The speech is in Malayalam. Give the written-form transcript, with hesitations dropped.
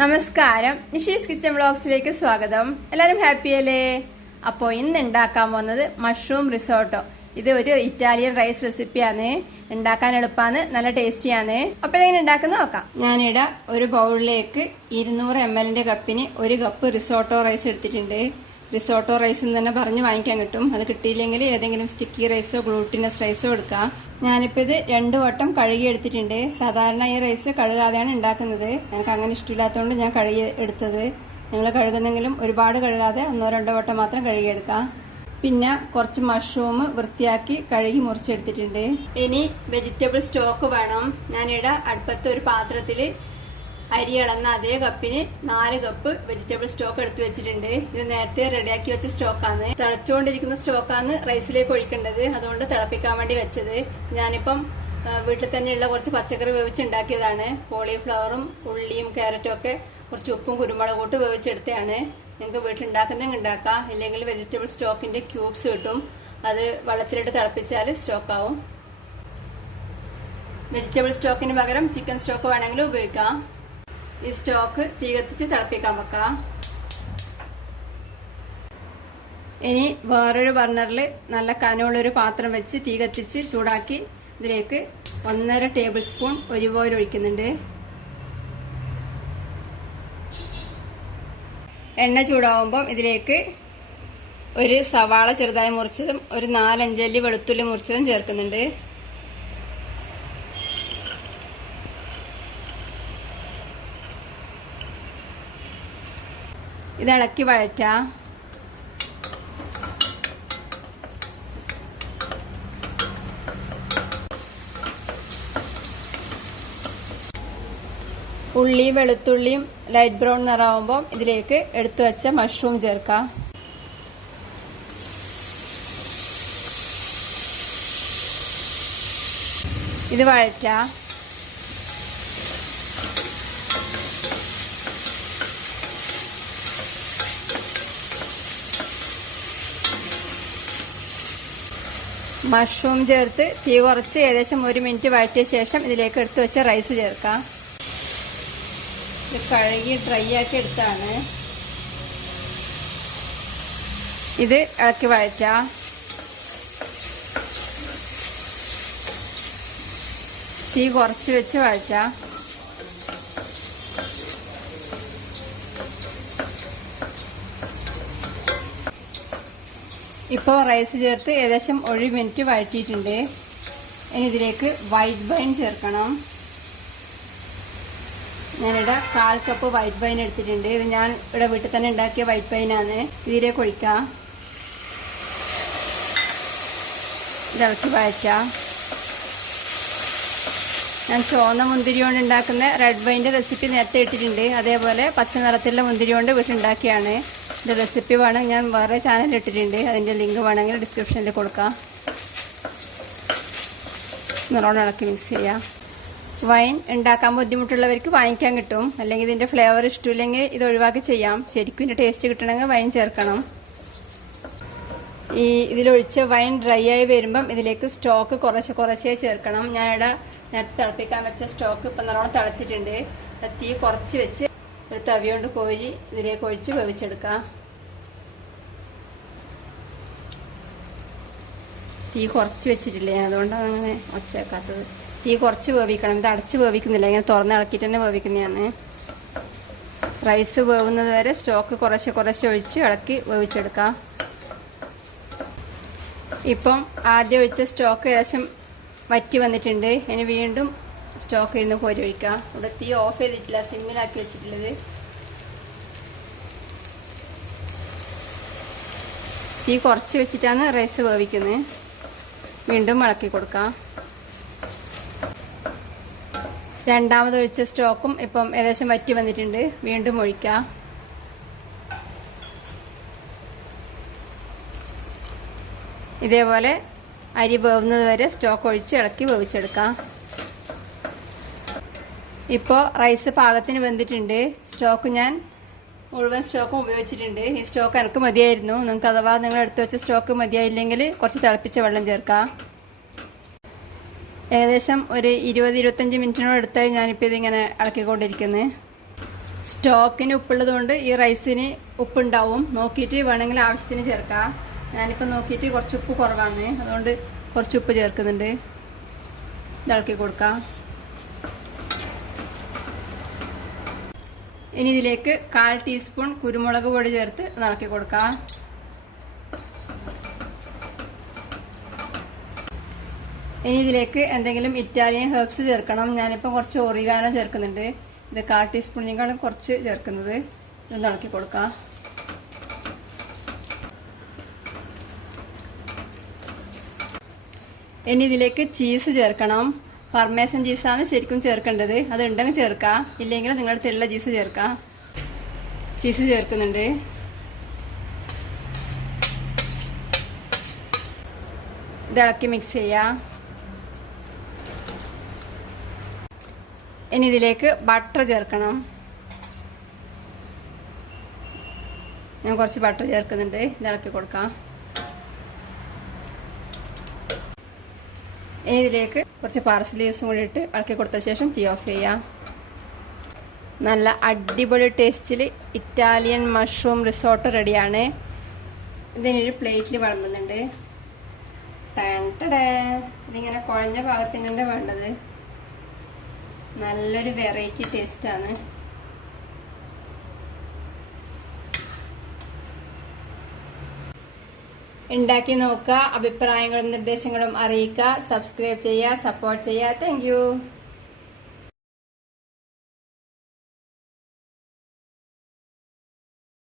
നമസ്കാരം, നിഷീസ് കിച്ചൺ വ്ളോഗ്സിലേക്ക് സ്വാഗതം. എല്ലാരും ഹാപ്പി അല്ലേ? അപ്പോ ഇന്ന് ഉണ്ടാക്കാൻ പോകുന്നത് മഷ്റൂം റിസോട്ടോ. ഇത് ഒരു ഇറ്റാലിയൻ റൈസ് റെസിപ്പിയാണ്. ഉണ്ടാക്കാൻ എളുപ്പമാണ്, നല്ല ടേസ്റ്റിയാണ്. അപ്പൊ ഇതെങ്ങനെ ഉണ്ടാക്കുന്ന നോക്കാം. ഞാനിവിടെ ഒരു ബൗളിലേക്ക് 200 ml കപ്പിന് 1 കപ്പ് റിസോട്ടോ റൈസ് എടുത്തിട്ടുണ്ട്. റിസോട്ടോ റൈസ് എന്ന് തന്നെ പറഞ്ഞ് വാങ്ങിക്കാൻ കിട്ടും. അത് കിട്ടിയില്ലെങ്കിൽ ഏതെങ്കിലും സ്റ്റിക്കി റൈസോ ഗ്ലൂട്ടിനസ് റൈസോ എടുക്കാം. ഞാനിപ്പോൾ ഇത് 2 വട്ടം കഴുകി എടുത്തിട്ടുണ്ട്. സാധാരണ ഈ റൈസ് കഴുകാതെയാണ് ഉണ്ടാക്കുന്നത്. എനിക്ക് അങ്ങനെ ഇഷ്ടമില്ലാത്തതുകൊണ്ട് ഞാൻ കഴുകി എടുത്തത്. നിങ്ങൾ കഴുകുന്നെങ്കിലും ഒരുപാട് കഴുകാതെ 1-2 വട്ടം മാത്രം കഴുകിയെടുക്കാം. പിന്നെ കുറച്ച് മഷ്റൂം വൃത്തിയാക്കി കഴുകി മുറിച്ചെടുത്തിട്ടുണ്ട്. ഇനി വെജിറ്റബിൾ സ്റ്റോക്ക് വേണം. ഞാനിവിടെ അടുപ്പത്ത് ഒരു പാത്രത്തിൽ അരി ഇളന്ന അതേ കപ്പിന് 4 കപ്പ് വെജിറ്റബിൾ സ്റ്റോക്ക് എടുത്തു വെച്ചിട്ടുണ്ട്. ഇത് നേരത്തെ റെഡിയാക്കി വെച്ച സ്റ്റോക്കാണ്. തിളച്ചുകൊണ്ടിരിക്കുന്ന സ്റ്റോക്കാണ് റൈസിലേക്ക് ഒഴിക്കേണ്ടത്. അതുകൊണ്ട് തിളപ്പിക്കാൻ വേണ്ടി വെച്ചത്. ഞാനിപ്പം വീട്ടിൽ തന്നെയുള്ള കുറച്ച് പച്ചക്കറി വേവിച്ചുണ്ടാക്കിയതാണ്. കോളിഫ്ലവറും ഉള്ളിയും ക്യാരറ്റും ഒക്കെ കുറച്ച് ഉപ്പും കുരുമുളകും കൂട്ട് വേവിച്ചെടുത്തതാണ്. നിങ്ങൾക്ക് വീട്ടിലുണ്ടാക്കുന്നെങ്കിൽ ഉണ്ടാക്കാം. ഇല്ലെങ്കിൽ വെജിറ്റബിൾ സ്റ്റോക്കിന്റെ ക്യൂബ്സ് കിട്ടും. അത് വെള്ളത്തിലിട്ട് തിളപ്പിച്ചാൽ സ്റ്റോക്കാവും. വെജിറ്റബിൾ സ്റ്റോക്കിന് പകരം ചിക്കൻ സ്റ്റോക്ക് വേണമെങ്കിലും ഉപയോഗിക്കാം. ഈ സ്റ്റോക്ക് തീ കത്തിച്ച് തിളപ്പിക്കാൻ വെക്കാം. ഇനി വേറൊരു ബർണറിൽ നല്ല കനമുള്ളൊരു പാത്രം വെച്ച് തീ കത്തിച്ച് ചൂടാക്കി ഇതിലേക്ക് 1.5 ടേബിൾ സ്പൂൺ ഒലിവ് ഓയിൽ ഒഴിക്കുന്നുണ്ട്. എണ്ണ ചൂടാവുമ്പം ഇതിലേക്ക് ഒരു സവാള ചെറുതായി മുറിച്ചതും ഒരു 4-5 അല്ലി വെളുത്തുള്ളി മുറിച്ചതും ചേർക്കുന്നുണ്ട്. ഇത് ഇളക്കി വഴറ്റാം. ഉള്ളിയും വെളുത്തുള്ളിയും ലൈറ്റ് ബ്രൗൺ നിറാവുമ്പോൾ ഇതിലേക്ക് എടുത്തു വെച്ച മഷ്റൂം ചേർക്കാം. ഇത് വഴറ്റാം. മഷ്റൂം ചേർത്ത് തീ കുറച്ച് ഏകദേശം 1 മിനിറ്റ് വഴറ്റിയ ശേഷം ഇതിലേക്ക് എടുത്തു വെച്ച റൈസ് ചേർക്കാം. ഇത് കഴുകി ഡ്രൈ ആക്കി എടുത്താണ്. ഇത് ഇളക്കി വഴറ്റാം. തീ കുറച്ച് വെച്ച് വഴറ്റാം. ഇപ്പോൾ റൈസ് ചേർത്ത് ഏകദേശം 1 മിനിറ്റ് വഴറ്റിയിട്ടുണ്ട്. ഇനി ഇതിലേക്ക് വൈറ്റ് വൈൻ ചേർക്കണം. ഞാനിവിടെ 1/4 കപ്പ് വൈറ്റ് വൈൻ എടുത്തിട്ടുണ്ട്. ഇത് ഞാൻ ഇവിടെ വീട്ടിൽ തന്നെ ഉണ്ടാക്കിയ വൈറ്റ് വൈനാണ്. ഇതിലേക്ക് ഒഴിക്കാം. ഇളക്കി വഴറ്റാം. ഞാൻ ചുവന്ന മുന്തിരി കൊണ്ട് ഉണ്ടാക്കുന്ന റെഡ് വൈൻ്റെ റെസിപ്പി നേരത്തെ ഇട്ടിട്ടുണ്ട്. അതേപോലെ പച്ച നിറത്തിലുള്ള മുന്തിരി കൊണ്ട് വീട്ടിലുണ്ടാക്കിയാണ്. ഇതിൻ്റെ റെസിപ്പി വേണമെങ്കിൽ ഞാൻ വേറെ ചാനലിൽ ഇട്ടിട്ടുണ്ട്. അതിൻ്റെ ലിങ്ക് വേണമെങ്കിൽ ഡിസ്ക്രിപ്ഷനിൽ കൊടുക്കാം. നല്ലോണം ഇളക്കി മിക്സ് ചെയ്യാം. വൈൻ ഉണ്ടാക്കാൻ ബുദ്ധിമുട്ടുള്ളവർക്ക് വാങ്ങിക്കാൻ കിട്ടും. അല്ലെങ്കിൽ ഇതിൻ്റെ ഫ്ലേവർ ഇഷ്ടമില്ലെങ്കിൽ ഇത് ഒഴിവാക്കി ചെയ്യാം. ശരിക്കും ഇതിൻ്റെ ടേസ്റ്റ് കിട്ടണമെങ്കിൽ വൈൻ ചേർക്കണം. ഇതിലൊഴിച്ച് വൈൻ ഡ്രൈ ആയി വരുമ്പം ഇതിലേക്ക് സ്റ്റോക്ക് കുറച്ചേ ചേർക്കണം. ഞാനിവിടെ നേരത്തെ തിളപ്പിക്കാൻ വെച്ച സ്റ്റോക്ക് ഇപ്പം നല്ലോണം തിളച്ചിട്ടുണ്ട്. തീ കുറച്ച് വെച്ച് ഒരു തവി കൊണ്ട് കോരി ഇതിലേക്ക് ഒഴിച്ച് വേവിച്ചെടുക്കാം. തീ കുറച്ച് വെച്ചിട്ടില്ലേ, അതുകൊണ്ടാണ് അങ്ങനെ ഒച്ചേക്കാത്തത്. തീ കുറച്ച് വേവിക്കണം. ഇത് അടച്ച് വേവിക്കുന്നില്ല, ഇങ്ങനെ തുറന്ന് ഇളക്കിയിട്ട് തന്നെ വേവിക്കുന്നതാണ്. റൈസ് വേവുന്നത് വരെ സ്റ്റോക്ക് കുറച്ച് ഒഴിച്ച് ഇളക്കി വേവിച്ചെടുക്കാം. ഇപ്പം ആദ്യം ഒഴിച്ച സ്റ്റോക്ക് ഏകദേശം വറ്റി വന്നിട്ടുണ്ട്. ഇനി വീണ്ടും സ്റ്റോക്ക് ചെയ്യുന്ന കോരി ഒഴിക്കാം. ഇവിടെ തീ ഓഫ് ചെയ്തിട്ടില്ല, സിമ്മിലാക്കി വെച്ചിട്ടുള്ളത്. തീ കുറച്ച് വെച്ചിട്ടാണ് റൈസ് വേവിക്കുന്നത്. വീണ്ടും ഇളക്കി കൊടുക്കാം. രണ്ടാമത് ഒഴിച്ച സ്റ്റോക്കും ഇപ്പം ഏകദേശം വറ്റി വന്നിട്ടുണ്ട്. വീണ്ടും ഒഴിക്കാം. ഇതേപോലെ അരി വേവുന്നത് വരെ സ്റ്റോക്ക് ഒഴിച്ച് ഇളക്കി വേവിച്ചെടുക്കാം. ഇപ്പോൾ റൈസ് പാകത്തിന് വെന്തിട്ടുണ്ട്. സ്റ്റോക്ക് ഞാൻ മുഴുവൻ സ്റ്റോക്കും ഉപയോഗിച്ചിട്ടുണ്ട്. ഈ സ്റ്റോക്ക് എനിക്ക് മതിയായിരുന്നു. നിങ്ങൾക്ക് അഥവാ നിങ്ങൾ എടുത്തു വെച്ച സ്റ്റോക്ക് മതിയായില്ലെങ്കിൽ കുറച്ച് തിളപ്പിച്ച വെള്ളം ചേർക്കാം. ഏകദേശം ഒരു 20-25 മിനിറ്റിനോട് അടുത്തായി ഞാനിപ്പോൾ ഇതിങ്ങനെ ഇളക്കിക്കൊണ്ടിരിക്കുന്നത്. സ്റ്റോക്കിന് ഉപ്പുള്ളത് കൊണ്ട് ഈ റൈസിന് ഉപ്പുണ്ടാവും. നോക്കിയിട്ട് വേണമെങ്കിൽ ആവശ്യത്തിന് ചേർക്കാം. ഞാനിപ്പോൾ നോക്കിയിട്ട് കുറച്ച് ഉപ്പ് കുറവാണ്, അതുകൊണ്ട് കുറച്ച് ഉപ്പ് ചേർക്കുന്നുണ്ട്. ഇളക്കി കൊടുക്കാം. ഇനി ഇതിലേക്ക് 1/4 ടീസ്പൂൺ കുരുമുളക് പൊടി ചേർത്ത് ഇളക്കി കൊടുക്കാം. ഇനി ഇതിലേക്ക് എന്തെങ്കിലും ഇറ്റാലിയൻ ഹെർബ്സ് ചേർക്കണം. ഞാനിപ്പോൾ കുറച്ച് ഒറിഗാനോ ചേർക്കുന്നുണ്ട്. ഇത് 1/4 ടീസ്പൂണിനേക്കാളും കുറച്ച് ചേർക്കുന്നത്. ഇതൊന്ന് ഇളക്കി കൊടുക്കാം. ഇനി ഇതിലേക്ക് ചീസ് ചേർക്കണം. പർമേസൻ ചീസാണ് ശരിക്കും ചേർക്കേണ്ടത്. അത് ഉണ്ടെങ്കിൽ ചേർക്കാം, ഇല്ലെങ്കിൽ നിങ്ങളുടെ അടുത്തുള്ള ചീസ് ചേർക്കാം. ചീസ് ചേർക്കുന്നുണ്ട്. ഇത് ഇളക്കി മിക്സ് ചെയ്യാം. ഇനി ഇതിലേക്ക് ബട്ടർ ചേർക്കണം. ഞാൻ കുറച്ച് ബട്ടർ ചേർക്കുന്നുണ്ട്. ഇത് ഇളക്കി കൊടുക്കാം. ഇനി ഇതിലേക്ക് കുറച്ച് പാർസ്ലി ലീവ്സും കൂടി ഇട്ട് ഇളക്കി കൊടുത്ത ശേഷം തീ ഓഫ് ചെയ്യാം. നല്ല അടിപൊളി ടേസ്റ്റിൽ ഇറ്റാലിയൻ മഷ്റൂം റിസോർട്ട് റെഡിയാണ്. ഇതിനൊരു പ്ലേറ്റിൽ വിളമ്പുന്നുണ്ട്. ഇതിങ്ങനെ കുഴഞ്ഞ ഭാഗത്തിന് തന്നെ വേണ്ടത്. നല്ലൊരു വെറൈറ്റി ടേസ്റ്റാണ്. ഉണ്ടാക്കി നോക്കുക. അഭിപ്രായങ്ങളും നിർദ്ദേശങ്ങളും അറിയിക്കുക. സബ്സ്ക്രൈബ് ചെയ്യുക, സപ്പോർട്ട് ചെയ്യുക. Thank you.